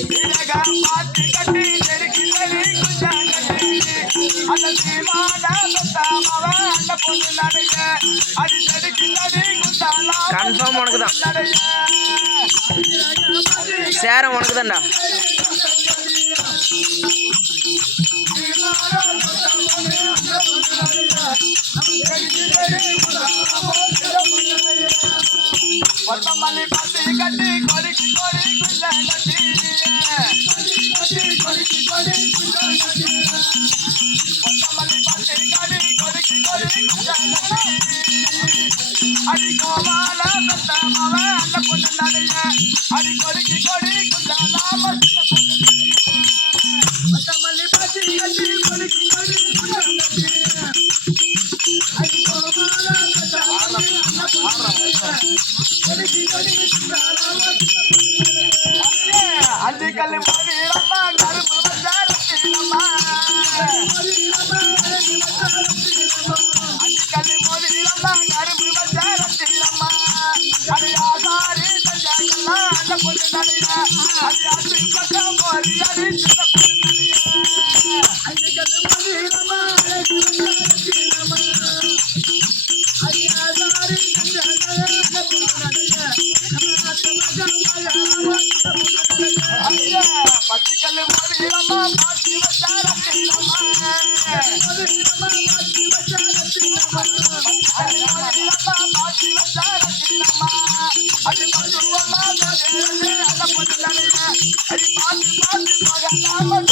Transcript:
பாட்டு கட்டி நெருக்கிலடி குஞ்சம் கட்டி அந்த சீமான பெத்தாமவ அந்த பொண்ணு நடைய அடி நெருக்கிலடி குந்தாலா கன்ஃபார்ம் உனக்கு தான் சேரம் உனக்கு தான்டா கொத்தமல்லி பத்தி கட்டி கொடிக்கு கொடி குஞ்சம் கட்டி கொத்தமல்லி பத்தி கட்டி கொடிக்கு கொடி குஞ்சம் கட்டி அடி கோவால பெத்தாமவ அந்த பொண்ணு நடைய அடி கொடிக்கு கொடி குந்தாலா கொத்தமல்லி பத்தி கட்டி கொடிக்கு கொடி குஞ்சம் கட்டி அடி கோவால அஞ்சுக்கல் மோதிரம்மா கரும்பு வச்சாரத்தினம்மா அஞ்சுக்கல் மோதிரம்மா கரும்பு வச்சாரத்தினம்மா அது ஆசாரி செஞ்சாங்கல்லாம் அந்த பொண்ணு நடைய அது அச்சு பக்கம் போதி அது சின்ன பொண்ணு நடைய அஞ்சுக்கல் மோதிரம்மா பத்துக்கல் மோதிரம்மா பாட்டி வச்சாரத்தினம்மா பாட்டி வச்சாரத்தினம்மா அது பத்துவம்மா அந்த பொண்ணு நடைய அது பாட்டு பாட்டு மகன்